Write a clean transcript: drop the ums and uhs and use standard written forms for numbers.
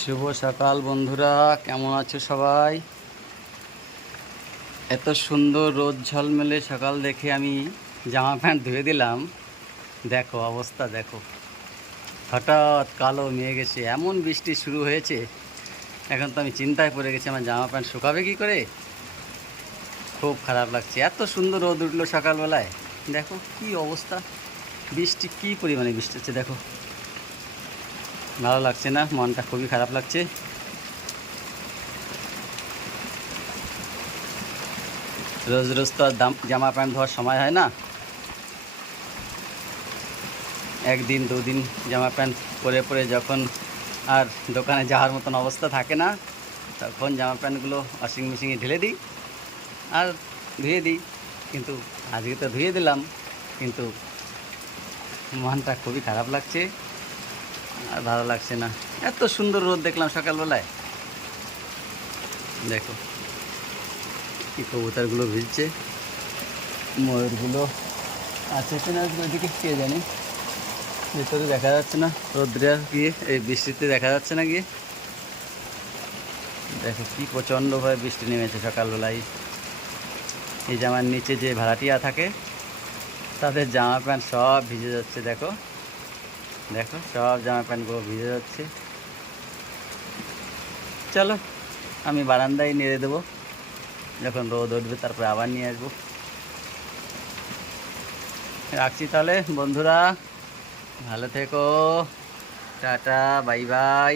শুভ সকাল বন্ধুরা, কেমন আছো সবাই? এত সুন্দর রোদ ঝলমেলে সকাল দেখে আমি জামা প্যান্ট ধুয়ে দিলাম। দেখো অবস্থা দেখো, হঠাৎ কালো মেঘ এসে এমন বৃষ্টি শুরু হয়েছে। এখন তো আমি চিন্তায় পড়ে গেছি, আমার জামা প্যান্ট শুকাবে কী করে। খুব খারাপ লাগছে, এত সুন্দর রোদ উঠলো সকালবেলায়। দেখো কি অবস্থা, বৃষ্টি কী পরিমাণে বৃষ্টি হচ্ছে দেখো। ভালো লাগছে না, মনটা খুবই খারাপ লাগছে। রোজ রোজ তো আর জামা প্যান্ট ধোয়ার সময় হয় না। একদিন দুদিন জামা প্যান্ট পরে পরে যখন আর দোকানে যাওয়ার মতন অবস্থা থাকে না, তখন জামা প্যান্টগুলো ওয়াশিং মেশিনে ঢেলে দিই আর ধুয়ে দিই। কিন্তু আজকে তো ধুয়ে দিলাম, কিন্তু মনটা খুবই খারাপ লাগছে আর ভালো লাগছে না। এত সুন্দর রোদ দেখলাম সকালবেলায়। দেখো কি কবুতরগুলো ভিজছে, ময়ূরগুলো আছে কিনা ওইদিকে কে জানে, ভেতরে দেখা যাচ্ছে না রোদ্রে গিয়ে, এই বৃষ্টিতে দেখা যাচ্ছে না গিয়ে। দেখো কি প্রচণ্ডভাবে বৃষ্টি নেমেছে সকালবেলায়। এই জামার নিচে যে ভাড়াটিয়া থাকে তাদের জামা প্যান্ট সব ভিজে যাচ্ছে। দেখো দেখো সব জামা প্যান্টগুলো ভিজে যাচ্ছে। চলো আমি বারান্দায় নেড়ে দেবো, যখন রোদ উঠবে তারপরে আবার নিয়ে আসবো। রাখছি তাহলে বন্ধুরা, ভালো থেকো, টাটা বাই বাই।